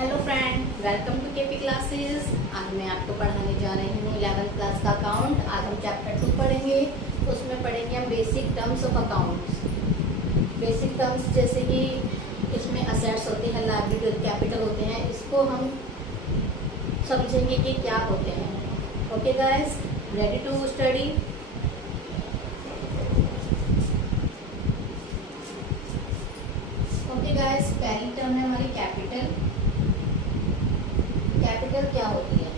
Hello friend, welcome to KP classes. आज मैं आपको पढ़ाने जा रही हूँ 11th क्लास का अकाउंट। आज हम चैप्टर 2 पढ़ेंगे। तो उसमें पढ़ेंगे हम basic terms of accounts. Basic terms जैसे कि इसमें असेट्स होते हैं, लायबिलिटी, कैपिटल होते हैं। इसको हम समझेंगे कि क्या होते हैं। Okay guys, ready to study? Okay guys, पहली टर्म है हमारी कैपिटल। कैपिटल क्या होती है?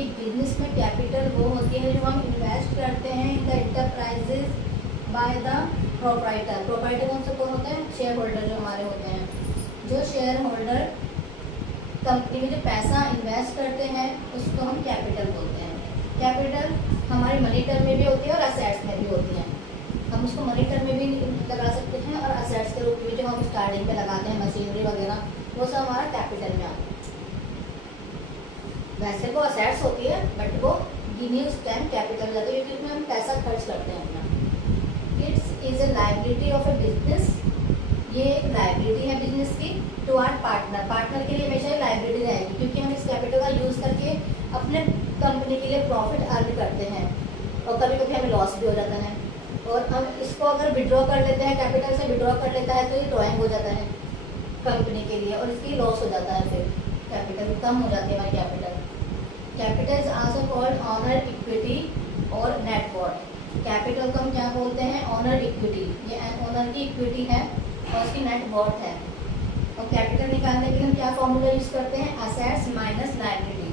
एक बिजनेस में कैपिटल वो होती है जो हम इन्वेस्ट करते हैं in the enterprises bye the proprietor. Proprietor कौन से कौन होते हैं? शेयर होल्डर जो हमारे होते हैं। जो शेयर होल्डर कंपनी में जो पैसा इन्वेस्ट करते हैं उसको हम कैपिटल बोलते हैं। कैपिटल हमारी मनी टर्म में भी होती है और असेट्स में भी होती है। हम उसको मनी टर्म में भी लगा सकते हैं और असेट्स के रूप में जो हम स्टार्टिंग पे लगाते हैं मशीनरी वगैरह, वो सब हमारा कैपिटल में आता है। वैसे वो असेट्स होती है बट वो गिनी उस टाइम कैपिटल जाती है क्योंकि उसमें हम पैसा खर्च करते हैं अपना। It's is a liability of A business. ये एक लायबिलिटी है बिजनेस की टू आवर पार्टनर। पार्टनर के लिए हमेशा लायबिलिटी रहेगी क्योंकि हम इस कैपिटल का यूज़ करके अपने कंपनी के लिए प्रॉफिट अर्न करते हैं और कभी कभी हमें लॉस भी हो जाता है। और हम इसको अगर विड्रॉ कर लेते हैं, कैपिटल से विड्रॉ कर लेता है तो ये ड्रॉइंग हो जाता है कंपनी के लिए और इसकी लॉस हो जाता है। फिर कैपिटल कम हो जाती है हमारी capital. Capital is also called honour equity और नेट वर्थ। कैपिटल को हम क्या बोलते हैं? Honour equity. ये ऑनर की इक्विटी है और उसकी नेट वर्थ है। और कैपिटल निकालने के लिए हम क्या फॉर्मूला यूज करते हैं? Assets minus liability.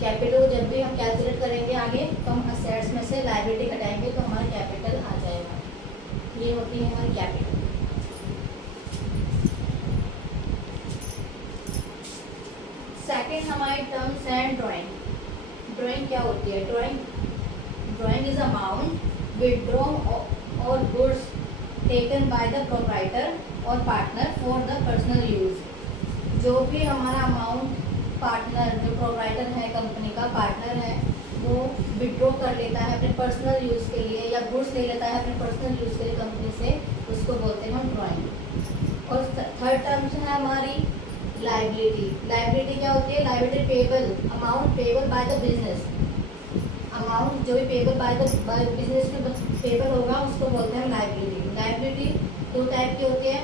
कैपिटल जब भी हम कैलकुलेट करेंगे आगे तो हम असेट्स में से लायबिलिटी घटाएंगे तो हमारा कैपिटल आ जाएगा। ये होती है हमारी कैपिटल। सेकेंड हमारी टर्म्स है ड्राइंग। ड्राइंग क्या होती है? ड्राइंग इज अमाउंट विथड्रॉन और goods taken by the proprietor और partner for the personal use. जो भी हमारा अमाउंट पार्टनर, जो प्रोप्राइटर है कंपनी का, पार्टनर है, वो विथड्रॉ कर लेता है अपने पर्सनल यूज़ के लिए या गुड्स ले लेता है अपने पर्सनल यूज़ के लिए कंपनी से, उसको बोलते हैं हम ड्राइंग। और थर्ड टर्म्स है हमारी लायबिलिटी। लायबिलिटी क्या होती है? Liability payable, amount payable by the business. Amount जो भी पेबल बाय बिजनेस में पेबल होगा उसको बोलते हैं लायबिलिटी। लायबिलिटी दो टाइप की होती है,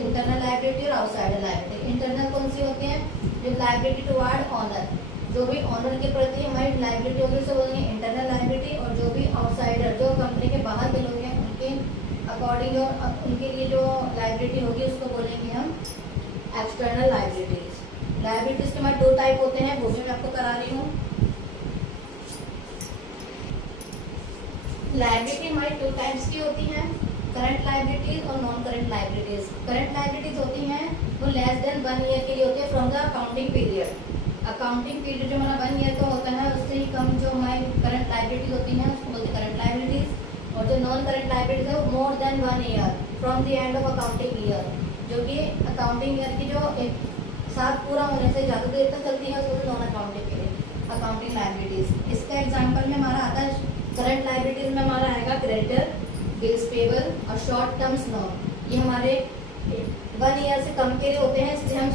इंटरनल लायबिलिटी और आउटसाइडर लायबिलिटी। इंटरनल कौन सी होती है? जो लायबिलिटी टुवर्ड ऑनर, जो भी ऑनर के प्रति हमारी लायबिलिटी होगी उसे बोलेंगे इंटरनल लायबिलिटी। और जो भी आउटसाइडर, जो कंपनी के बाहर के लोग हैं, उनके अकॉर्डिंग उनके लिए जो लायबिलिटी होगी उसको बोलेंगे हम एक्सटर्नल लायबिलिटीज। लायबिलिटीज के हमारे दो टाइप होते हैं, वो भी मैं आपको करा रही हूँ। लायबिलिटी हमारी दो टाइप्स की होती हैं, करंट लायबिलिटीज और non current liabilities. Current liabilities होती हैं वो लेस देन 1 ईयर के लिए होती है from the accounting period. Accounting period जो हमारा 1 ईयर का होता है उससे ही कम जो हमारी करंट लायबिलिटीज होती हैं उसको बोलते हैं करंट लायबिलिटीज। और जो नॉन करंट लायबिलिटीज है वो more than 1 year from the end of accounting year, जो कि अकाउंटिंग ईयर की जो एक साल पूरा होने से ज़्यादा देर तक चलती है उसको non accounting period accounting liabilities. इसका एग्जाम्पल में हमारा आता है करंट लायबिलिटीज में हमारा आएगा क्रेडिटर, बिल्स पेबल और शॉर्ट टर्म्स लोन। ये हमारे 1 ईयर से कम के लिए होते हैं, इसलिए हम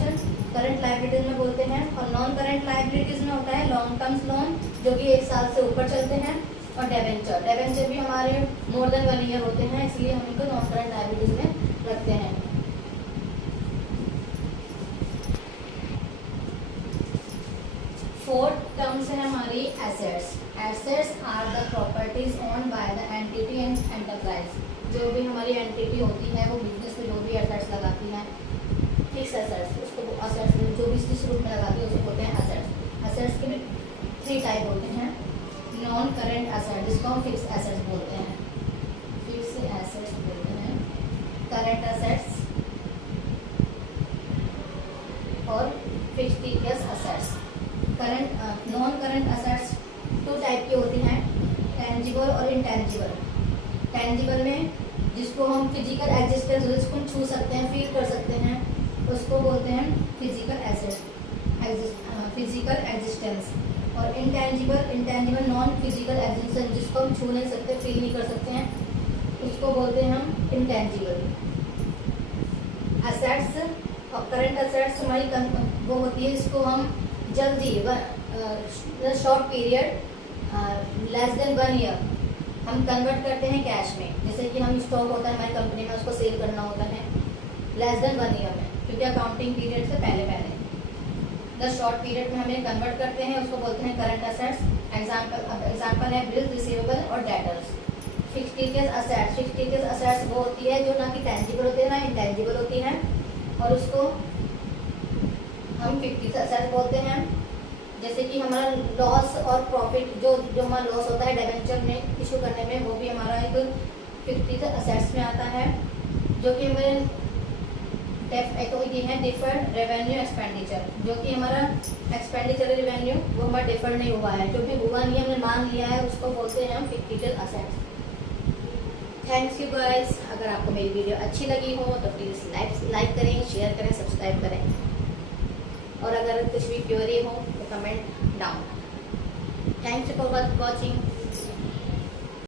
करंट लायबिलिटीज में बोलते हैं। और नॉन करंट लायबिलिटीज में होता है लॉन्ग टर्म्स लोन जो कि 1 साल से ऊपर चलते हैं। और डेवेंचर, डेवेंचर भी हमारे मोर देन 1 ईयर होते हैं, इसलिए हम इनको नॉन करंट लायबिलिटीज में रखते हैं। फोर्थ टर्म्स है हमारी assets. Assets are the properties owned by the entity and enterprise. जो भी हमारी एंटिटी होती है वो बिजनेस में जो भी एसेट्स लगाती है, फिक्स एसेट्स, उसको एसेट्स जो भी किस रूप में लगाती है उसको बोलते हैं एसेट्स। एसेट्स के भी 3 टाइप होते हैं। नॉन करंट एसेट्स जिसको हम फिक्स एसेट्स बोलते हैं, फिक्स एसेट्स बोलते हैं, करंट एसेट्स और fixed assets. Current non current assets 2 type की होती हैं, टेंजिबल और इनटेंजिबल। टेंजिबल में जिसको हम फिजिकल एग्जिस्टेंस, जिसको हम छू सकते हैं, फील कर सकते हैं, उसको बोलते हैं फिजिकल एग्जिस्टेंस। और इंटेंजिबल नॉन फिजिकल एग्जिस्टेंस जिसको हम छू नहीं सकते, फील नहीं कर सकते हैं, उसको बोलते हैं हम इंटेंजिबल। एसेट्स करंट असेट्स हमारी वो होती है, इसको हम जल्दी short period less than 1 year हम कन्वर्ट करते हैं कैश में। जैसे कि हम स्टॉक होता है हमारी कंपनी में, उसको सेल करना होता है लेस देन 1 ईयर में, क्योंकि अकाउंटिंग पीरियड से पहले द शॉर्ट पीरियड में हमें कन्वर्ट करते हैं, उसको बोलते हैं करंट असेट्स। एग्जाम्पल है बिल, रिसीवेबल और debtors. Fixed assets, fixed assets वो होती है जो ना कि टेंजिबल होती है ना इंटेंजिबल होती है, और उसको हम फिक्सड असेट्स बोलते हैं। जैसे कि हमारा लॉस और प्रॉफिट, जो हमारा लॉस होता है डिबेंचर में इशू करने में, वो भी हमारा एक फिक्सड असेट्स में आता है। जो कि हमें तो ये है डिफर्ड रेवेन्यू एक्सपेंडिचर, जो कि हमारा एक्सपेंडिचर रेवेन्यू वो हमारा डिफर्ड नहीं हुआ है, जो भी हुआ नहीं है हमने मान लिया है, उसको बोलते हैं हम fixed assets. Thanks you guys. अगर आपको मेरी वीडियो अच्छी लगी हो तो प्लीज़ लाइक करें, शेयर करें, सब्सक्राइब करें, और अगर कुछ भी क्वेरी हो तो comment down. Thanks for watching.